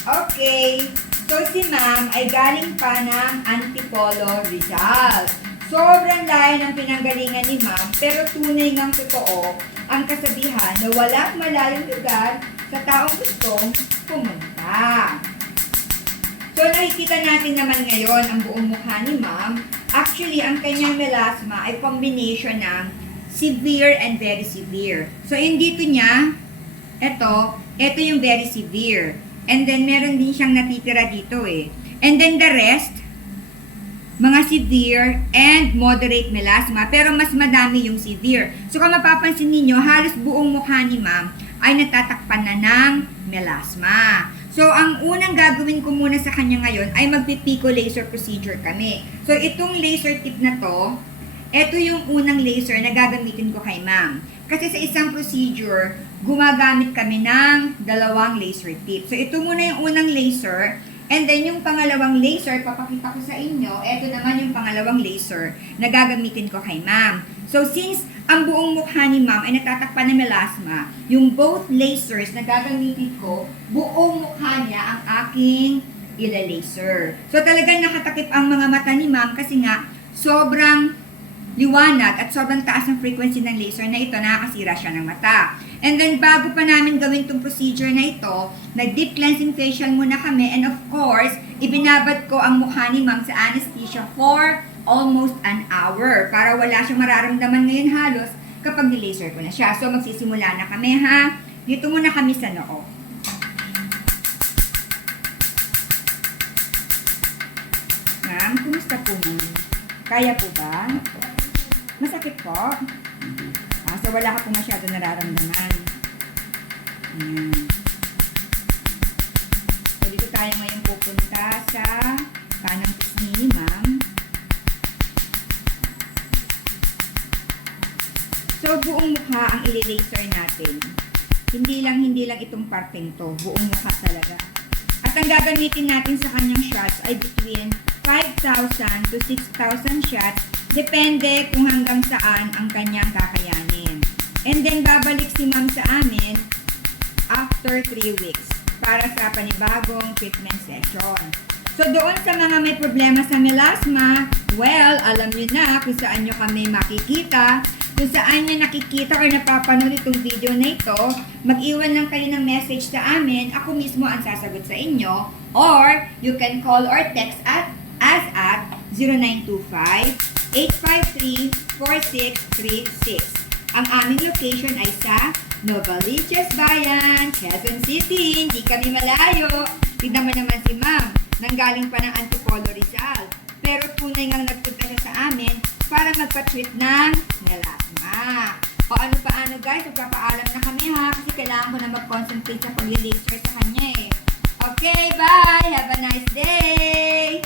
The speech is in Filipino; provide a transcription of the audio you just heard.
Okay. So, si ma'am ay galing pa ng Antipolo, Rizal. Sobrang layo ng pinanggalingan ni ma'am, pero tunay ngang totoo ang kasabihan na walang malayong lugar sa taong gustong pumunta. So, nakikita natin naman ngayon ang buong mukha ni ma'am. Actually, ang kanyang melasma ay combination ng severe and very severe. So, yung dito niya, ito yung very severe. And then, meron din siyang natitira dito eh. And then, the rest, mga severe and moderate melasma. Pero mas madami yung severe. So, kung mapapansin ninyo, halos buong mukha ni ma'am ay natatakpan na ng melasma. So, ang unang gagawin ko muna sa kanya ngayon ay magpipico laser procedure kami. So, itong laser tip na to, ito yung unang laser na gagamitin ko kay ma'am. Kasi sa isang procedure, gumagamit kami ng dalawang laser tip. So, ito muna yung unang laser. And then, yung pangalawang laser, papakita ko sa inyo, ito naman yung pangalawang laser na gagamitin ko kay ma'am. So, since ang buong mukha ni ma'am ay natatakpan ng melasma, yung both lasers na gagamitin ko, buong mukha niya ang aking ila-laser. So, talagang nakatakip ang mga mata ni ma'am kasi nga, sobrang liwanag at sobrang taas ng frequency ng laser na ito, nakakasira siya ng mata. And then, bago pa namin gawin itong procedure na ito, nag-deep cleansing facial muna kami. And of course, ibinabad ko ang mukha ni ma'am sa anesthesia for almost an hour para wala siyang mararamdaman ngayon halos kapag ni-laser ko na siya. So, magsisimula na kami ha. Dito muna kami sa noo. Ma'am, kumusta po ma'am? Kaya po ba? Masakit po? So wala ka po masyado nararamdaman. Ayan. So dito tayo ngayon pupunta sa kanang pisngi ni ma'am. So buong mukha ang ili-laser natin. Hindi lang itong parteng to. Buong mukha talaga. At ang gagamitin natin sa kanyang shots ay between 5,000 to 6,000 shots. Depende kung hanggang saan ang kanyang kakayanin. And then, babalik si ma'am sa amin after 3 weeks para sa panibagong treatment session. So, doon sa mga may problema sa melasma, well, alam nyo na kung saan nyo kami makikita. Kung saan nyo nakikita or napapanood itong video na ito, mag-iwan lang kayo ng message sa amin. Ako mismo ang sasagot sa inyo. Or, you can call or text us at 0925-853-4636. Ang aming location ay sa Novaliches Bayan, Quezon City. Hindi kami malayo. Tignan mo naman si ma'am, nanggaling pa ng Antipolo, Rizal. Pero tunay ngang nagpunta siya sa amin para magpa-treat ng melasma. O ano paano guys, magpapaalam na kami ha, kasi kailangan ko na mag-concentrate sa pag-laser sa kanya eh. Okay, bye! Have a nice day!